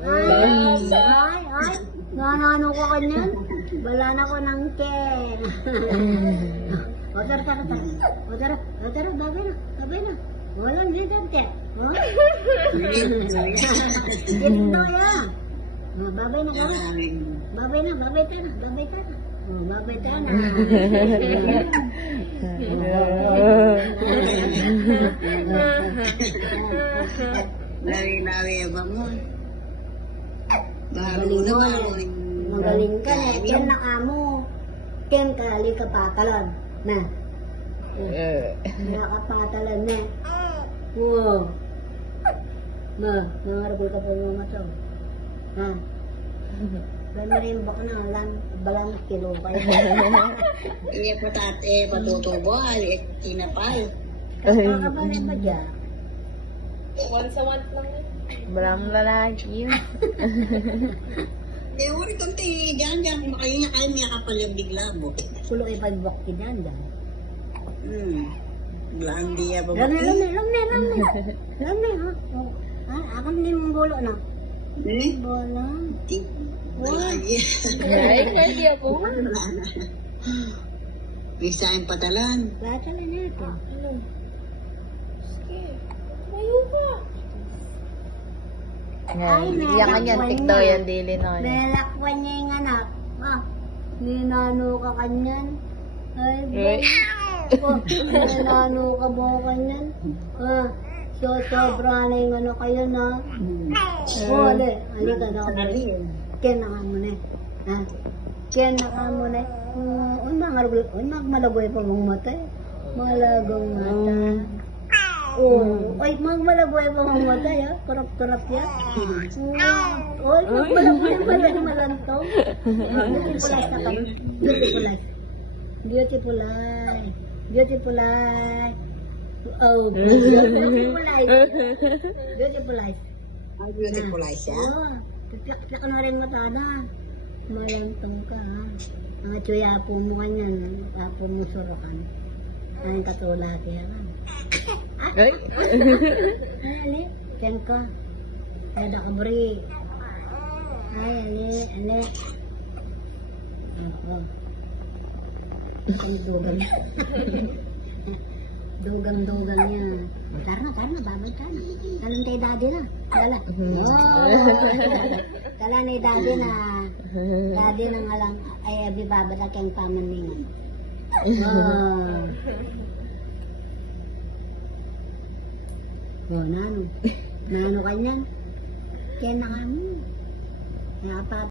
Ay, nanano ko kanyan. Wala na ko ng ken. O, tara, babay na. Walang didante. Ito ya. Babay na ka. Babay ka na. Babay ka na. Lawi-lawi ba mo? Magaling ka na. Ken na ka mo. Ken kali ka patalan. Na. Nakapatalan na. Wow. Nangarapol ka po mga mataw. Ha? Rin baka na lang, balang kilo kayo. Iya patate, patutubo, kinapay. Kakabalan ba dyan? Once a month lang yun. Maraming lalaki yun. Uri kung dyan, kung makayo niya kayo, may kapal yung bigla mo. Kulo ay pagbak ki dyan. Blandi ya ba? Lami, ha? Akan din mong bulo na. Bulo. Lagi. Ay, hindi ako. Isa yung patalan. Bata na natin. Ano? Sige. Mayo ka. Yan kanyan, tikdaw yan, dili na. Melakwan niya yung anak. Ninano ka kanyan. Ay, ninano ka ba kanyan? Sobra na yung ano kayo na. Ale ka na ka. Ken na ka muna. Ken na ka muna. Magmalagoy pa mong mata. Malagong mata. Ay, magmalagoy pa mong mata, ya. Kurap-kurap ya. Ay, magmalagoy pa lang malantong. Beautiful eyes na ka. Beautiful eyes. Beautiful eyes. Oh, beautiful eyes. Beautiful eyes. Ang beautiful eyes siya. Piyak-piyak na rin mata na. Malantong ka, ha. Mga tsuyapo mo kanyan. Apo mo surukan. Ang katulaki, ha. Ay! Ali, tiyan ka. Ada ka beri. Ay, ali. Ang dugang. Dugang niya. Karena, babay ka na. Kalan tayo daddy na. Kala. Kala na daddy na. Daddy na nga lang. Ay, abibabada kang pamaningan. Nano kanyan. Kaya na kami. Kaya pa